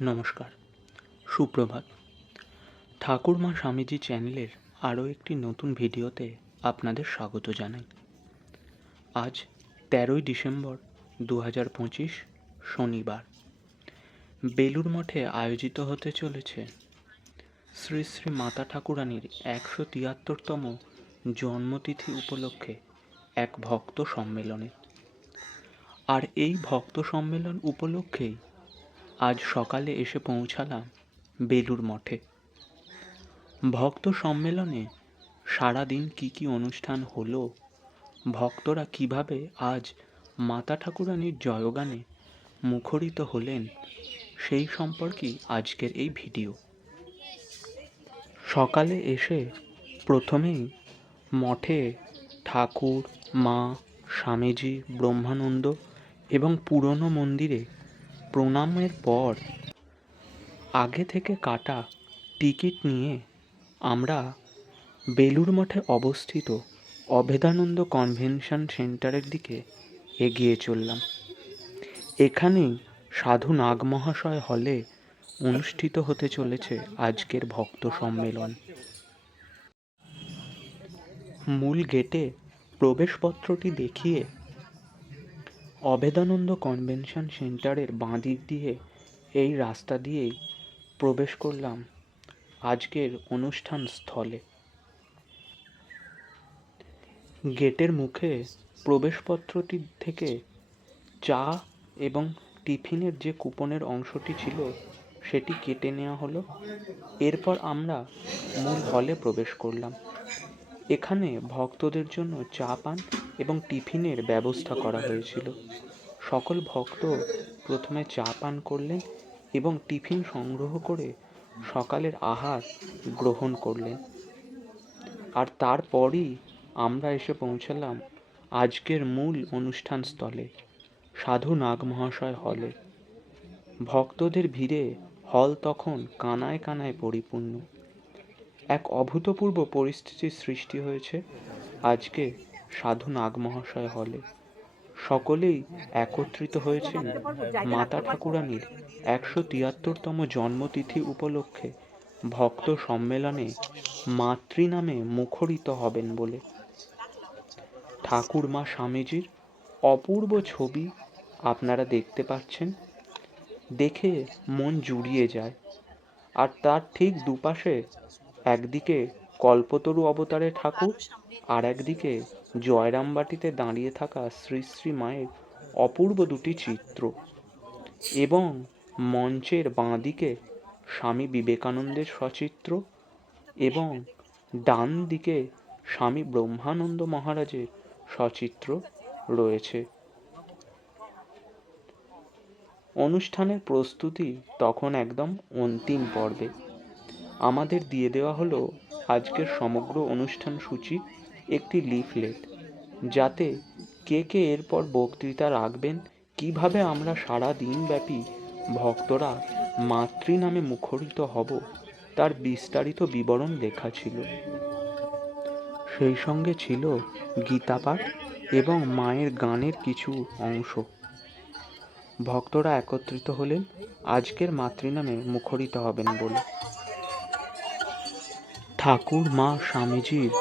নমস্কার, সুপ্রভাত। ঠাকুরমা স্বামীজি চ্যানেলের আরও একটি নতুন ভিডিওতে আপনাদের স্বাগত জানাই। আজ 13ই ডিসেম্বর 2025 শনিবার। বেলুড় মঠে আয়োজিত হতে চলেছে শ্রী শ্রী মাতা ঠাকুরানীর 173তম জন্মতিথি উপলক্ষে এক ভক্ত সম্মেলনে। আর এই ভক্ত সম্মেলন উপলক্ষেই আজ সকালে এসে পৌঁছালাম বেলুড় মঠে। ভক্ত সম্মেলনে সারাদিন কি অনুষ্ঠান হলো, ভক্তরা কিভাবে আজ মাতা ঠাকুরানীর জয়গানে মুখরিত হলেন, সেই সম্পর্কেই আজকের এই ভিডিও। সকালে এসে প্রথমেই মঠে ঠাকুর, মা, স্বামীজি, ব্রহ্মানন্দ এবং পুরনো মন্দিরে প্রণামের পর আগে থেকে কাটা টিকিট নিয়ে আমরা বেলুড় মঠে অবস্থিত অভেদানন্দ কনভেনশন সেন্টারের দিকে এগিয়ে চললাম। এখানেই সাধু নাগ মহাশয় হলে অনুষ্ঠিত হতে চলেছে আজকের ভক্ত সম্মেলন। মূল গেটে প্রবেশপত্রটি দেখিয়ে অভেদানন্দ কনভেনশন সেন্টারের বাঁ দিক দিয়ে এই রাস্তা দিয়েই প্রবেশ করলাম আজকের অনুষ্ঠান স্থলে। গেটের মুখে প্রবেশপত্রটি থেকে চা এবং টিফিনের যে কুপনের অংশটি ছিল সেটি কেটে নেওয়া হলো। এরপর আমরা মূল হলে প্রবেশ করলাম। এখানে ভক্তদের জন্য চা পান এবং টিফিনের ব্যবস্থা করা হয়েছিল। সকল ভক্ত প্রথমে চা পান করলেন এবং টিফিন সংগ্রহ করে সকালের আহার গ্রহণ করলেন। আর তারপরই আমরা এসে পৌঁছালাম আজকের মূল অনুষ্ঠান স্থলে, সাধু নাগ মহাশয় হলে। ভক্তদের ভিড়ে হল তখন কানায় কানায় পরিপূর্ণ। এক অভূতপূর্ব পরিস্থিতির সৃষ্টি হয়েছে আজকে সাধু নাগ মহাশয় হলে। সকলেই একত্রিত হয়েছেন মাতা ঠাকুরানীর 173তম জন্মতিথি উপলক্ষে ভক্ত সম্মেলনে মাতৃ নামে মুখরিত হবেন বলে। ঠাকুরমা স্বামীজির অপূর্ব ছবি আপনারা দেখতে পাচ্ছেন, দেখে মন জুড়িয়ে যায়। আর তার ঠিক দুপাশে একদিকে কল্পতরু অবতারে ঠাকুর, আর একদিকে জয়রামবাটিতে দাঁড়িয়ে থাকা শ্রী শ্রী মায়ের অপূর্ব দুটি চিত্র, এবং মঞ্চের বাঁ দিকে স্বামী বিবেকানন্দের সচিত্র এবং ডান দিকে স্বামী ব্রহ্মানন্দ মহারাজের সচিত্র রয়েছে। অনুষ্ঠানের প্রস্তুতি তখন একদম অন্তিম পর্বে। আমাদের দিয়ে দেওয়া হলো আজকের সমগ্র অনুষ্ঠান সূচি একটি লিফলেট, যাতে কে কে এরপর বক্তৃতা রাখবেন, কিভাবে আমরা সারা দিনব্যাপী ভক্তরা মাতৃ নামে মুখরিত হব, তার বিস্তারিত বিবরণ লেখা ছিল। সেই সঙ্গে ছিল গীতাপাঠ এবং মায়ের গানের কিছু অংশ। ভক্তরা একত্রিত হলেন আজকের মাতৃনামে মুখরিত হবেন বলে। ঠাকুর মা স্বামীজির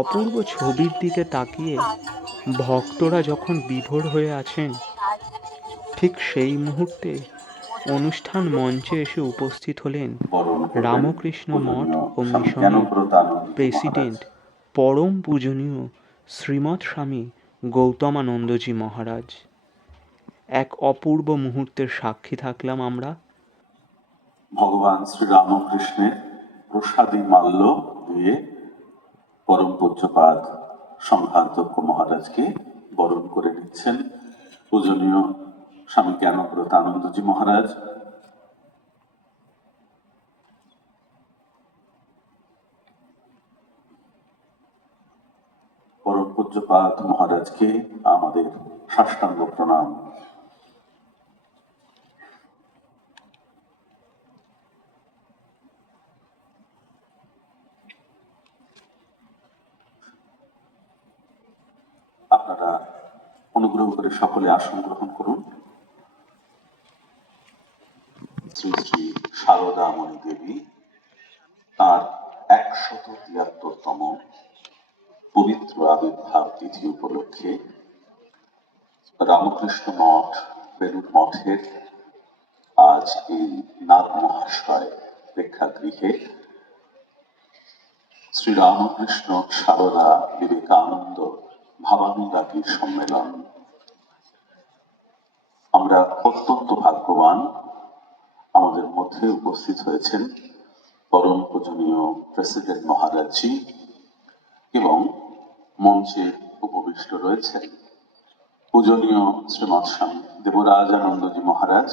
অপূর্ব ছবির দিকে তাকিয়ে ভক্তরা যখন বিভোর হয়ে আছেন, ঠিক সেই মুহূর্তে অনুষ্ঠান মঞ্চে এসে উপস্থিত হলেন রামকৃষ্ণ মঠ ও মিশনের প্রেসিডেন্ট পরম পূজনীয় শ্রীমৎ স্বামী গৌতমানন্দজি মহারাজ। এক অপূর্ব মুহূর্তের সাক্ষী থাকলাম আমরা। ভগবান শ্রীরামকৃষ্ণের প্রসাদী মাল্য দিয়ে পরম পূজ্যপাদ সংঘাতজ্ঞ মহারাজকে বরণ করে নিচ্ছেন পূজনীয় স্বামী জ্ঞানব্রতানন্দজি মহারাজ। পরম পূজ্যপাদ মহারাজকে আমাদের সাষ্টাঙ্গ প্রণাম। আপনারা অনুগ্রহ করে সকলে আসন গ্রহণ করুন। শ্রী শ্রী সারদামণি দেবী তার 173তম পবিত্র আবির্ভাব তিথি উপলক্ষে রামকৃষ্ণ মঠ বেলুড় মঠের আজ এই নাগ মহাশয় প্রেক্ষাগৃহে শ্রীরামকৃষ্ণ সারদা বিবেকানন্দ ভাবানুরাগী সম্মেলন। আমরা অত্যন্ত ভাগ্যবান, আমাদের মধ্যে উপস্থিত হয়েছেন পরম পূজনীয় প্রেসিডেন্ট মহারাজজি এবং মঞ্চে উপবিষ্ট রয়েছেন পূজনীয় শ্রীমৎ স্বামী দেবরাজানন্দজি মহারাজ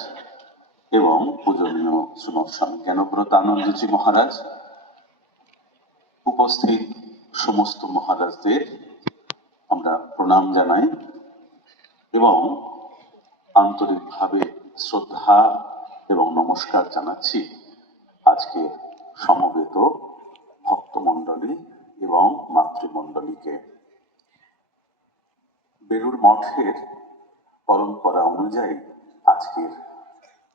এবং পূজনীয় শ্রীমৎ স্বামী জ্ঞানব্রতানন্দজি মহারাজ। উপস্থিত সমস্ত মহারাজদের আমরা প্রণাম জানাই এবং আন্তরিকভাবে শ্রদ্ধা এবং নমস্কার জানাচ্ছি আজকে সমবেত ভক্তমণ্ডলী এবং মাতৃমণ্ডলীকে। বেলুড় মঠের পরম্পরা অনুযায়ী আজকের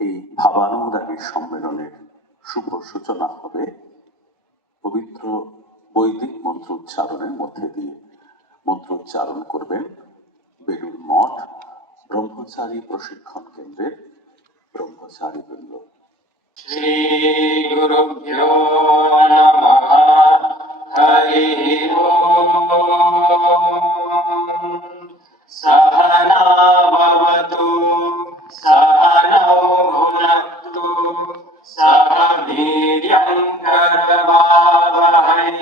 এই ভাবানুরাগী সম্মেলনের শুভ সূচনা হবে পবিত্র বৈদিক মন্ত্র উচ্চারণের মধ্যে দিয়ে। মন্ত্র উচ্চারণ করবেন বেলুড় মঠ ব্রহ্মচারী প্রশিক্ষণ কেন্দ্রের ব্রহ্মচারী বৃন্দ। শ্রী গুরুভ্যো নমঃ। হরি ওম। সহনা ভবতু সহনৌ ভুনক্তু সহ বীর্যং করবাবহৈ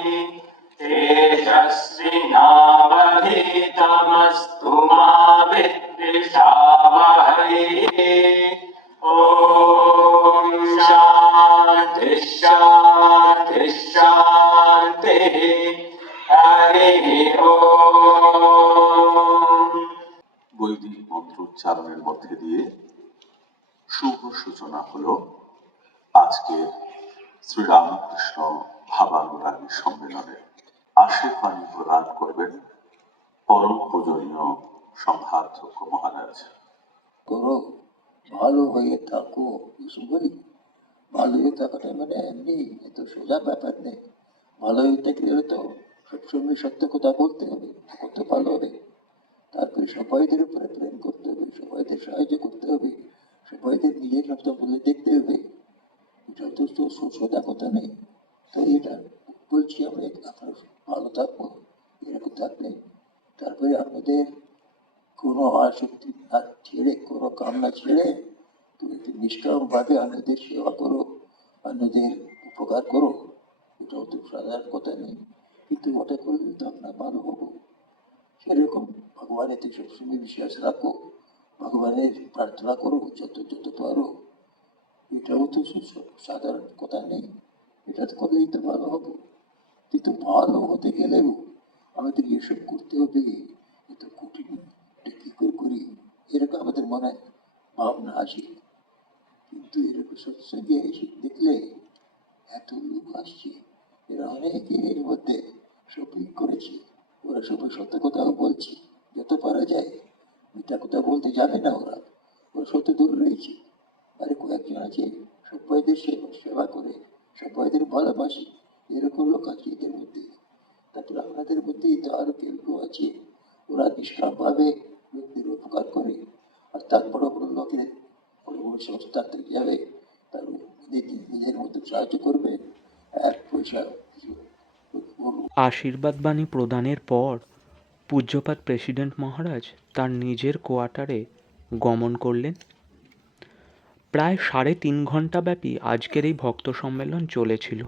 তেজস্বিনাবধীতমস্তু মা বিদ্বিষাবহৈ। ओम शांति शांति शांति। हरि ओम। বৈদিক মন্ত্র উচ্চারণের মধ্যে দিয়ে শুভ সূচনা হলো আজকে শ্রীরামকৃষ্ণ ভাবানুরাগী সম্মেলনের। আশীর্বাণী প্রদান করবেন পরম পূজনীয় সম্ভাধ্যক্ষ মহারাজ। করো, ভালো হয়ে থাকো। শুভই ভালো হয়ে থাকাটা মানে এমনি এত সোজা ব্যাপার নেই। ভালো হয়ে থাকলে তো সবসময় সত্য কথা বলতে হবে, কত ভালো হবে। তারপরে সবাইদের উপরে প্রেম করতে হবে, সবাইদের সাহায্য করতে হবে, সবাইদের নিজের শব্দ বলে দেখতে হবে। যথেষ্ট সোজা কথা নেই। তো এটা বলছি আমরা আপনার ভালো থাকবো, এরকম থাকলে তারপরে আপনাদের কোনো আসক্তি না ছেড়ে, কোনো কামনা ছেড়ে তুমি নিষ্কামভাবে অন্যদের সেবা করো, অন্যদের উপকার করো। এটাও তো সাধারণ কথা নেই, কিন্তু ওটা করলে তো আপনার ভালো হবো। সেরকম ভগবানের সবসময় বিশ্বাস রাখো, ভগবানের প্রার্থনা করো যত যত পারো। এটাও তো সাধারণ কথা নেই, এটা তো করলেই তো ভালো হবো। কিন্তু ভালো হতে গেলেও আমাদের এসব করতে হবে, এত কঠিন, কি করে করি এরকম আমাদের মনে ভাবনা আসে। কিন্তু এরকম সৎসঙ্গে এসে দেখলে এত লোক আসছে, এরা অনেকে এর মধ্যে সবই করেছে, ওরা সবাই সত্য কথাও বলছে, যত পারা যায় মিথ্যা কথা বলতে যাবে না। ওরা সত্য দূর রয়েছে। আরে কয়েকজন আছে সবাইদের সেবা করে, সবাইদের ভালোবাসে, এরকম লোক আছে এদের মধ্যে। তারপরে আপনাদের মধ্যেই তো আরো কেউ কেউ আছে, ওরা নিষ্কামভাবে লোকদের উপকার করে। আর তার বড় বড় লোকের বড় বড় সংস্থা থেকে যাবে, তার নিজের মধ্যে সাহায্য করবে, এক পয়সা আশীর্বাদ বাণী প্রদানের পর পূজ্যপাদ প্রেসিডেন্ট মহারাজ তার নিজের কোয়ার্টারে গমন করলেন। প্রায় 3.5 ঘন্টা ব্যাপী আজকের এই ভক্ত সম্মেলন চলেছিল।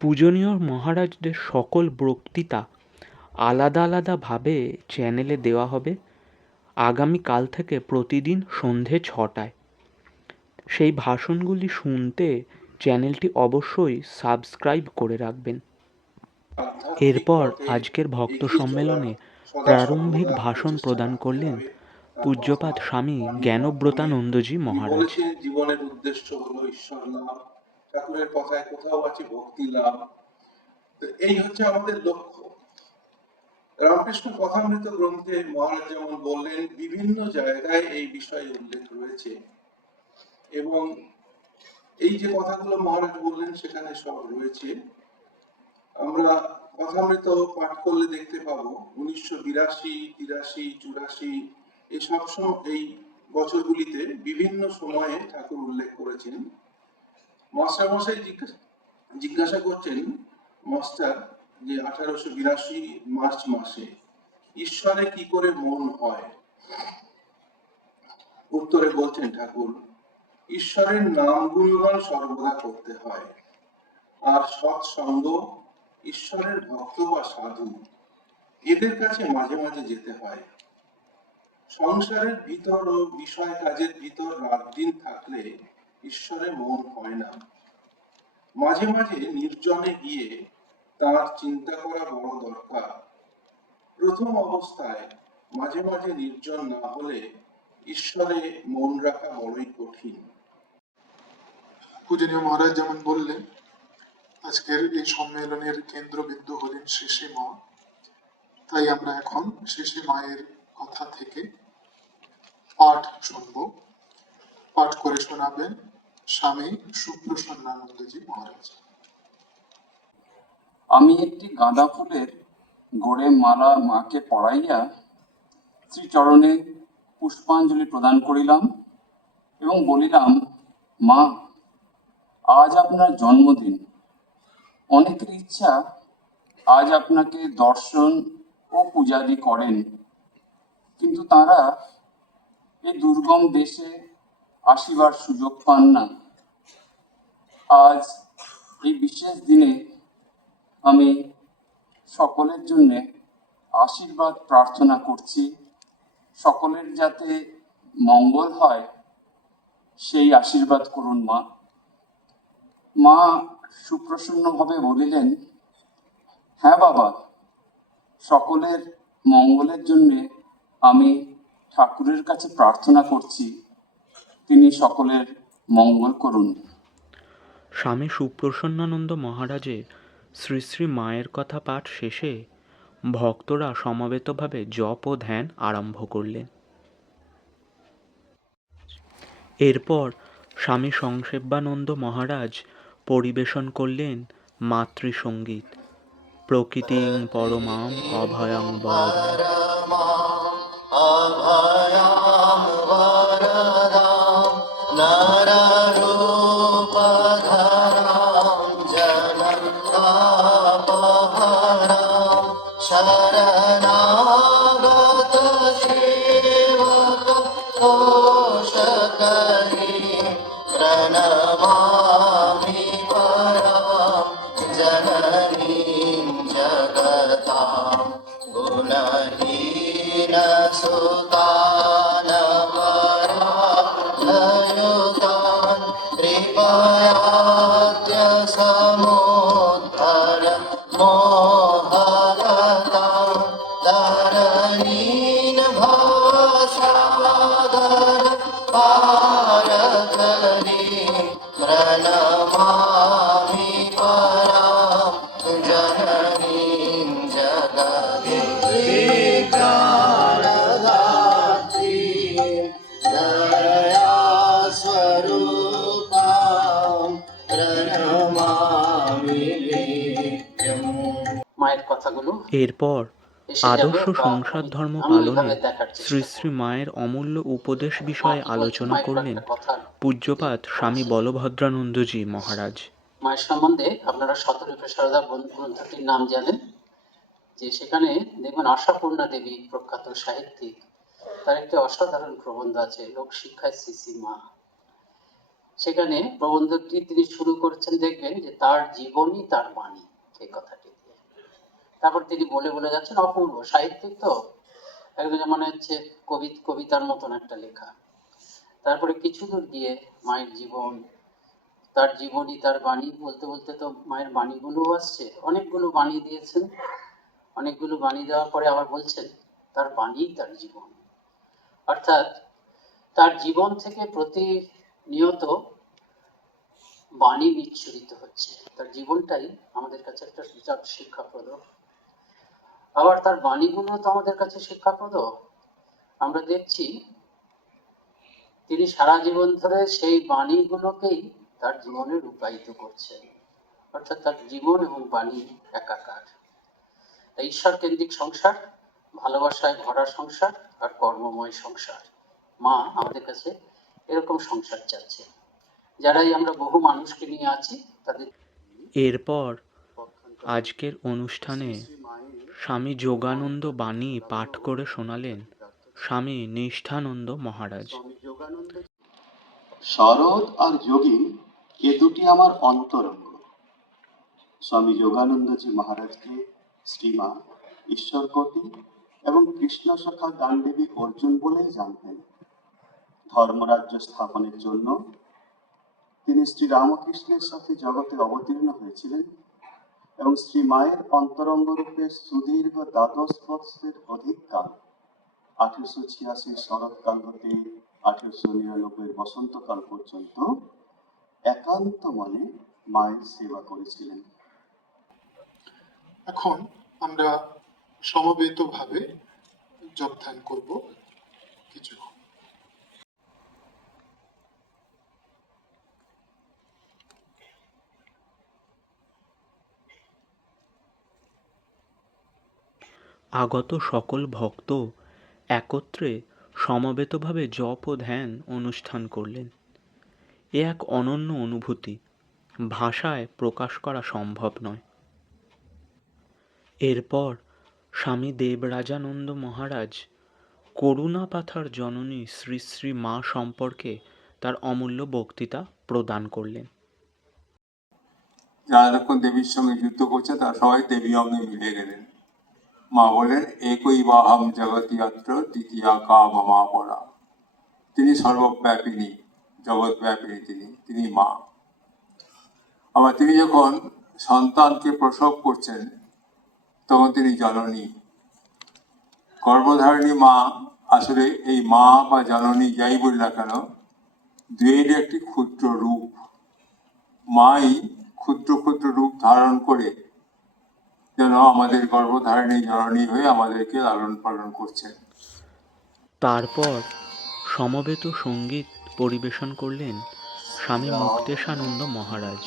পূজনীয় মহারাজদের সকল বক্তৃতা আলাদা আলাদাভাবে চ্যানেলে দেওয়া হবে আগামীকাল থেকে প্রতিদিন সন্ধে 6টায়। সেই ভাষণগুলি শুনতে চ্যানেলটি অবশ্যই সাবস্ক্রাইব করে রাখবেন। এরপর আজকের ভক্ত সম্মেলনে প্রারম্ভিক ভাষণ প্রদান করলেন পূজ্যপাদ স্বামী জ্ঞানব্রতানন্দজি মহারাজ। জীবনের উদ্দেশ্য হলো ঈশ্বর লাভ। ঠাকুরের কথায় কোথাও আছে ভক্তি লাভ। তো এই হচ্ছে আমাদের লক্ষ্য। রামকৃষ্ণ কথামৃত গ্রন্থে মহারাজ যেমন বললেন, বিভিন্ন জায়গায় এই বিষয়ে উল্লেখ রয়েছে এবং এই যে কথাগুলো মহারাজ বললেন সেখানে সব রয়েছে। আমরা কথামৃত পাঠ করলে দেখতে পাবো 1982, 83, 84 এই বছরগুলিতে বিভিন্ন সময়ে ঠাকুর উল্লেখ করেছেন। মাস্টারমশাই জিজ্ঞাসা করছেন মাস্টার যে 1882 মার্চ মাসে ঈশ্বরে কি করে মন হয়। উত্তরে বলছেন ঠাকুর, ঈশ্বরের নাম গুণগান সর্বদা করতে হয়, আর সৎসঙ্গ, ঈশ্বরের ভক্ত বা সাধু এদের কাছে মাঝে মাঝে যেতে হয়। সংসারের ভিতর ও বিষয় কাজের ভিতর রাত দিন থাকলে ঈশ্বরে মন হয় না। মাঝে মাঝে নির্জনে গিয়ে তার চিন্তা করা বড় দরকার। প্রথম অবস্থায় মাঝে মাঝে নির্জন না হলে ঈশ্বরে মন রাখা বড়ই কঠিন। পূজনীয় মহারাজ যেমন বললেন, আজকের এই সম্মেলনের কেন্দ্রবিন্দু হলেন শ্রী শ্রী মা। তাই আমরা এখন শ্রী শ্রী মায়ের কথা থেকে পাঠ শুনব। পাঠ করে শোনাবেন স্বামী সুপ্রসন্নানন্দজি মহারাজ। আমি একটি গাঁদা ফুলের গড়ে মালা মাকে পরাইয়া শ্রীচরণে পুষ্পাঞ্জলি প্রদান করিলাম এবং বলিলাম, মা, আজ আপনার জন্মদিন। অনেকের ইচ্ছা আজ আপনাকে দর্শন ও পূজাদি করেন, কিন্তু তারা এই দুর্গম দেশে আসিবার সুযোগ পান না। আজ এই বিশেষ দিনে আমি সকলের জন্যে আশীর্বাদ প্রার্থনা করছি। সকলের যাতে মঙ্গল হয় সেই আশীর্বাদ করুন মা। মা সুপ্রসন্নভাবে বলিলেন, হ্যাঁ বাবা, সকলের মঙ্গলের জন্যে আমি ঠাকুরের কাছে প্রার্থনা করছি, তিনি সকলের মঙ্গল করুন। স্বামী সুপ্রসন্নানন্দ মহারাজের শ্রী শ্রী মায়ের কথা পাঠ শেষে ভক্তরা সমবেতভাবে জপ ও ধ্যান আরম্ভ করলেন। এরপর স্বামী সংসেব্বানন্দ মহারাজ পরিবেশন করলেন মাতৃসঙ্গীত প্রকৃতিং পরমাং অভয়ং বরদাম। अभयां वरदां नररूपधरां जगन्तापहरां शरणागतसेवकतोषकरीं प्रणमामि परां जननीं जगतां गुणहीनसुतान् पराधयुतान् कृपयाद्य समुद्धर मोहगतां धरणीन् भवसागर पारकरीं प्रणमामि परां जननीं जगद्विज्ञानदात्रीं दया स्वरूपां प्रणमामि नित्यम्। মায়ের কথাগুলো এরপর এসে যাবে আদর্শ বা সংসার ধর্ম আমি পালনে ওইভাবে দেখার চেষ্টা শ্রী করব। শ্রী মায়ের অমূল্য উপদেশ মা বিষয়ে কি বলছে, আলোচনা মায়ের করলেন কয়েকটা কথা পূজ্যপাদ স্বামী বলছি। বলভদ্রানন্দজি মহারাজ। মায়ের সম্বন্ধে আপনারা শতরূপে সারদা গ্রন্থটির নাম জানেন, যে সেখানে দেখবেন আশাপূর্ণা দেবী প্রখ্যাত সাহিত্যিক, তার একটি অসাধারণ প্রবন্ধ আছে, লোক শিক্ষায় শ্রী মা। সেখানে প্রবন্ধটি তিনি শুরু করেছেন, দেখবেন যে তার জীবনই তার বাণী, এই কথাটি দিয়ে। তারপর তিনি বলে বলে যাচ্ছেন, অপূর্ব সাহিত্যিক তো একদম মনে হচ্ছে কবিতার মতন একটা লেখা। তারপরে কিছু দূর গিয়ে মায়ের জীবন, তার জীবনী, তার বাণী বলতে বলতে তো মায়ের বাণীগুলো আসছে, অনেকগুলো বাণী দিয়েছেন। অনেকগুলো বাণী দেওয়ার পরে আবার বলছেন তার বাণী তার জীবন, অর্থাৎ তার জীবন থেকে প্রতিনিয়ত বাণী বিচ্ছুরিত হচ্ছে। তার জীবনটাই আমাদের কাছে একটা বিরাট শিক্ষাপ্রদ। আবার তার বাণীগুলো তো আমাদের কাছে শিক্ষাপ্রদ। আমরা দেখছি তিনি সারা জীবন ধরে সেই বাণীগুলোকেই তার জীবনে রূপায়িত করছেন, অর্থাৎ তার জীবন এবং বাণী একাকার। তাই ঈশ্বর কেন্দ্রিক সংসার, ভালোবাসায় ভরা সংসার আর কর্মময় সংসার। মা আমাদের কাছে এরকম সংসার চাচ্ছে। যারাই আমরা বহু মানুষকে নিয়ে আছি তাদের এরপর আজকের অনুষ্ঠানে স্বামী যোগানন্দ বাণী পাঠ করে শোনালেন স্বামী নিষ্ঠানন্দ মহারাজ। স্বামী যোগানন্দ শরৎ আর যোগী এ দুটি আমার অন্তরঙ্গ। স্বামী যোগানন্দজি মহারাজকে শ্রীমা, ঈশ্বরকোটি এবং কৃষ্ণ সখা গান্ডীবী অর্জুন বলেই জানতেন। ধর্মরাজ্য স্থাপনের জন্য তিনি শ্রী রামকৃষ্ণের সাথে জগতে অবতীর্ণ হয়েছিলেন এবং শ্রী মায়ের অন্তরঙ্গ রূপে সুদীর্ঘ দ্বাদশ বৎসরের অধিক কাল 1886 শরৎকাল হতে 1899 বসন্তকাল পর্যন্ত একান্ত মনে মায়ের সেবা করেছিলেন। এখন আমরা সমবেতভাবে জপ ধ্যান করব কিছুক্ষণ। আগত সকল ভক্ত একত্রে সমবেতভাবে জপ ও ধ্যান অনুষ্ঠান করলেন। এ এক অনন্য অনুভূতি, ভাষায় প্রকাশ করা সম্ভব নয়। এরপর স্বামী দেবরাজানন্দ মহারাজ করুণাপাথার জননী শ্রী শ্রী মা সম্পর্কে তার অমূল্য বক্তৃতা প্রদান করলেন। যারা যখন দেবীর সঙ্গে যুদ্ধ করছে তারা সবাই দেবী অঙ্গে মিলে গেলেন। মা বলেন, একই বাহাম জগতিয়াত্র দ্বিতীয়া কা মা পড়া। তিনি সর্বব্যাপিনী, জগৎব্যাপিনী, তিনি মা। আবার তিনি যখন সন্তানকে প্রসব করছেন তখন তিনি জননী। গর্ভধারিণী মা আসলে এই মা বা জননী যাই বলি না কেন, দুয়ের একটি ক্ষুদ্র রূপ। মাই ক্ষুদ্র ক্ষুদ্র রূপ ধারণ করে যেন আমাদের গর্ভধারিণী জননী হয়ে আমাদেরকে লালন পালন করছেন। তারপর সমবেত সঙ্গীত পরিবেশন করলেন স্বামী মুক্তেশানন্দ মহারাজ।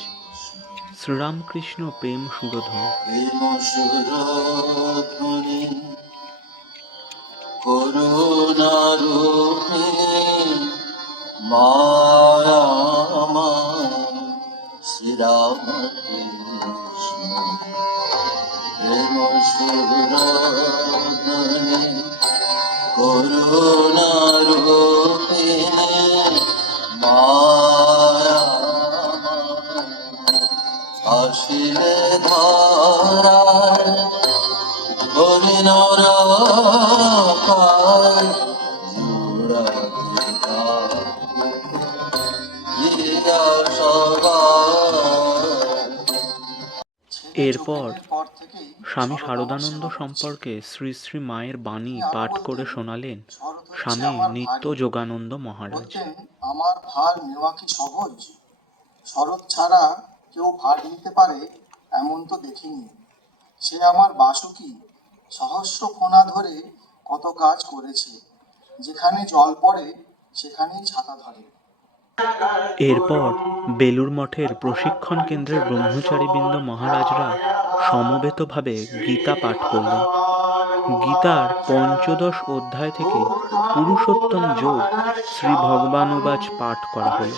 শ্রীরামকৃষ্ণ প্রেম সুরধন। শ্রীরাম কৃষ্ণ প্রেম সুরধনি করুণারূপিণী মায়া আসিলে ধরায় হরিণরাকার এরপর স্বামী শারদানন্দ সম্পর্কে শ্রী শ্রী মায়ের বাণী পাঠ করে শোনালেন স্বামী নিত্য যোগানন্দ মহারাজ। আমার ভার নেওয়া কি সহজ? শরৎ ছাড়া কেউ ভার নিতে পারে এমন তো দেখিনি। সে আমার বাসুকি সহস্র ফোনা ধরে কত কাজ করেছে। যেখানে জল পড়ে সেখানেই ছাতা ধরে। এরপর বেলুর মঠের প্রশিক্ষণ কেন্দ্রের ব্রহ্মচারীবৃন্দ মহারাজরা সমবেতভাবে গীতা পাঠ করলেন। গীতার ৫ম অধ্যায় থেকে পুরুষোত্তম যোগ শ্রী ভগবানুবাচ পাঠ করা হল।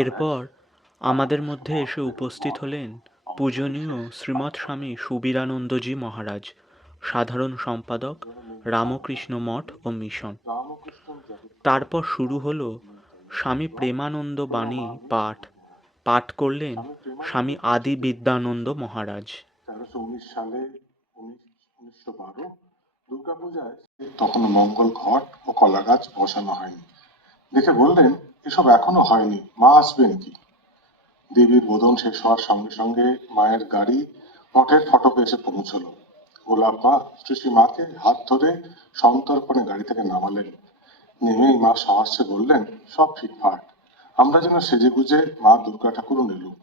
এরপর আমাদের মধ্যে এসে উপস্থিত হলেন পূজনীয় শ্রীমৎ স্বামী সুবীরানন্দজি মহারাজ, সাধারণ সম্পাদক, রামকৃষ্ণ মঠ ও মিশন। তারপর শুরু হলো স্বামী প্রেমানন্দ বাণী পাঠ। পাঠ করলেন স্বামী আদি বিদ্যানন্দ মহারাজ। 1319 সালে 1912 দুর্গাপূজায় তখনো মঙ্গল ঘট ও কলা গাছ বসানো হয়নি। দেখে বললেন, এসব এখনো হয়নি, মা আসবেন কি? দেবীর বোধন শেষ হওয়ার সঙ্গে সঙ্গে মায়ের গাড়ি মঠের ফটকে এসে পৌঁছলো। গোলাপ মা শ্রী শ্রী মাকে হাত ধরে সন্তর্পণে গাড়ি থেকে নামালেন। নেমেই মা সহস্যে বললেন, সব ফিটফাট, আমরা যেন সেজেগুজে মা দুর্গা ঠাকুরও নিলুম।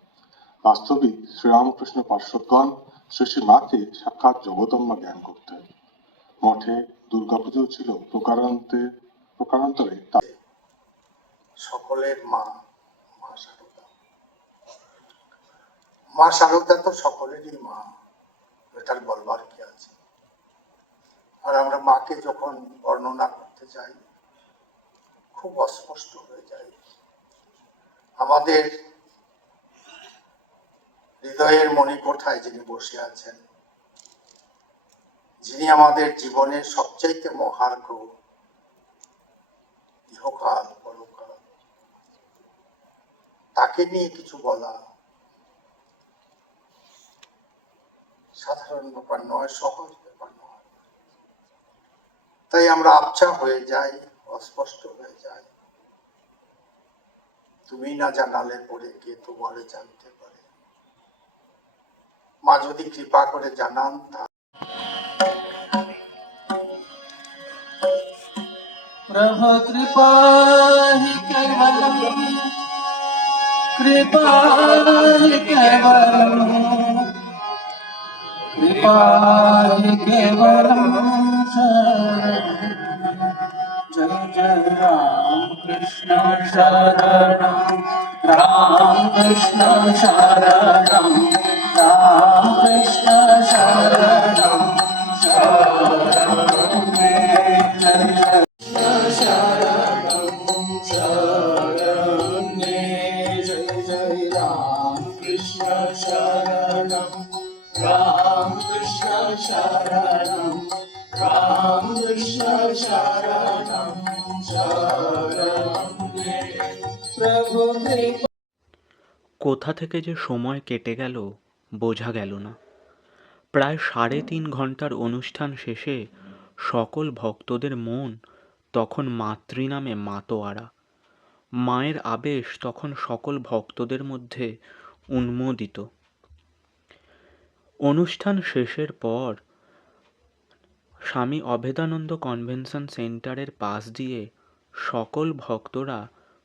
বাস্তবিক শ্রীরামকৃষ্ণ পার্শ্বদগণ শ্রী শ্রী মাকে সাক্ষাৎ জগদম্বা জ্ঞান করতেন। মঠে দুর্গাপুজো ছিল প্রকারান্তরে সকলের মা, মা শারদা। মা শারদা তো সকলেরই মা, এটার বলবার কি আছে। আর আমরা মাকে যখন বর্ণনা করতে যাই খুব অস্পষ্ট হয়ে যায়। আমাদের হৃদয়ের মণিকোঠায় যিনি বসে আছেন, যিনি আমাদের জীবনের সবচাইতে মহার্ঘ, ইহকাল পরকাল, তাকে নিয়ে কিছু বলা সাধারণ ব্যাপার নয়, সহজ ব্যাপার নয়। তাই আমরা আবছা হয়ে যাই, অস্পষ্ট হয়ে যাই। তুমি না জানালে পরে কে তোমারে জানতে পারে। মা যদি কৃপা করে জানান, তা प्रभु कृपा ही केवलम, कृपा ही केवलम, कृपा ही केवलम। जय जय राम कृष्ण शरणम, राम कृष्ण शरणम, राम कृष्ण शरणम, शरणम जय जय কোথা থেকে যে সময় কেটে গেল বোঝা গেল না। প্রায় 3.5 ঘন্টার অনুষ্ঠান শেষে সকল ভক্তদের মন তখন মাতৃনামে মাতোয়ারা। মায়ের আবেশ তখন সকল ভক্তদের মধ্যে উন্মোদিত। অনুষ্ঠান শেষের পর স্বামী অভেদানন্দ কনভেনশন সেন্টারের পাশ দিয়ে সকল ভক্তরা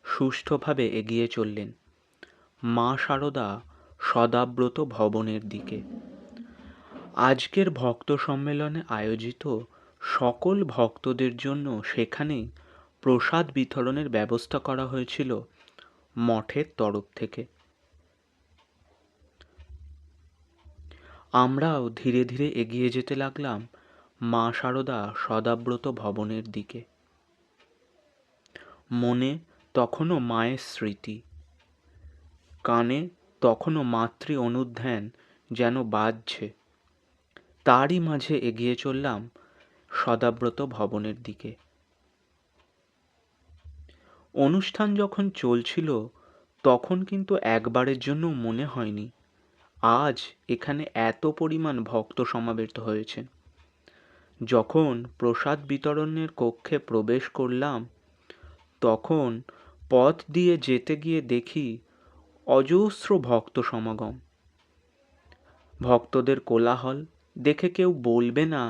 সুষ্ঠুভাবে এগিয়ে চললেন মা শারদা সদাব্রত ভবনের দিকে। আজকের ভক্ত সম্মেলনে আয়োজিত সকল ভক্তদের জন্য সেখানেই প্রসাদ বিতরণের ব্যবস্থা করা হয়েছিল মঠের তরফ থেকে। আমরাও ধীরে ধীরে এগিয়ে যেতে লাগলাম মা শারদা সদাব্রত ভবনের দিকে। মনে তখনও মায়ের স্মৃতি, কানে তখনও মাতৃ অনুধ্যান যেন বাজছে। তারই মাঝে এগিয়ে চললাম সদাব্রত ভবনের দিকে। অনুষ্ঠান যখন চলছিল তখন কিন্তু একবারের জন্য মনে হয়নি আজ এখানে এত পরিমাণ ভক্ত সমাবেত হয়েছে। যখন প্রসাদ বিতরণের কক্ষে প্রবেশ করলাম তখন পথ দিয়ে যেতে গিয়ে দেখি অজস্র ভক্ত সমাগম। ভক্তদের কোলাহল দেখে কেউ বলবে না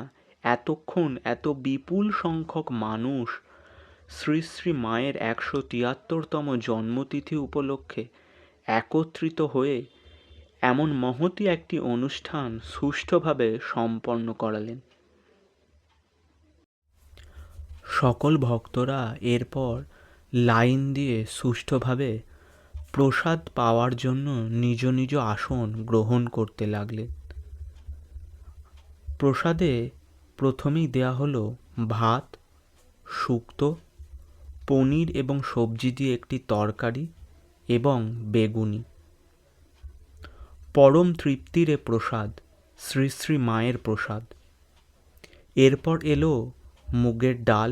এতক্ষণ এত বিপুল সংখ্যক মানুষ শ্রী শ্রী মায়ের 173তম জন্মতিথি উপলক্ষে একত্রিত হয়ে এমন মহতী একটি অনুষ্ঠান সুষ্ঠুভাবে সম্পন্ন করালেন। সকল ভক্তরা এরপর লাইন দিয়ে সুষ্ঠুভাবে প্রসাদ পাওয়ার জন্য নিজ নিজ আসন গ্রহণ করতে লাগলেন। প্রসাদে প্রথমেই দেয়া হলো ভাত, শুক্তো, পনির এবং সবজি দিয়ে একটি তরকারি এবং বেগুনি। পরম তৃপ্তির এ প্রসাদ, শ্রী শ্রী মায়ের প্রসাদ। এরপর এলো মুগের ডাল,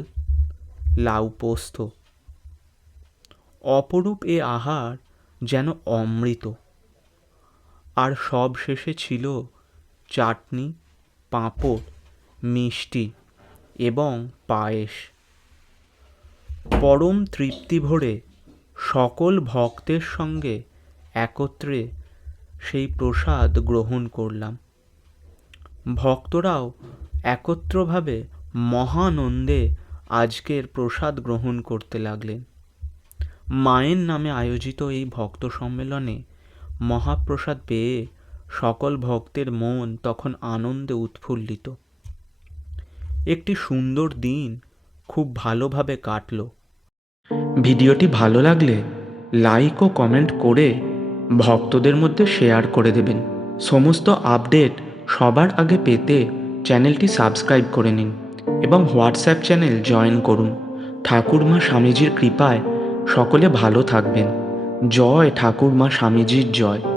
লাউ পোস্ত। অপরূপ এ আহার যেন অমৃত। আর সব শেষে ছিল চাটনি, পাঁপড়, মিষ্টি এবং পায়েস। পরম তৃপ্তি ভরে সকল ভক্তের সঙ্গে একত্রে সেই প্রসাদ গ্রহণ করলাম। ভক্তরাও একত্রভাবে মহানন্দে আজকের প্রসাদ গ্রহণ করতে লাগলেন। মায়ের নামে আয়োজিত এই ভক্ত সম্মেলনে মহাপ্রসাদ পেয়ে সকল ভক্তের মন তখন আনন্দে উৎফুল্লিত। একটি সুন্দর দিন খুব ভালোভাবে কাটল। ভিডিওটি ভালো লাগলে লাইক ও কমেন্ট করে ভক্তদের মধ্যে শেয়ার করে দেবেন। সমস্ত আপডেট সবার আগে পেতে চ্যানেলটি সাবস্ক্রাইব করে নিন এবং হোয়াটসঅ্যাপ চ্যানেল জয়েন করুন। ঠাকুরমা স্বামীজির কৃপায় সকলে ভালো থাকবেন। জয় ঠাকুরমা স্বামীজির জয়।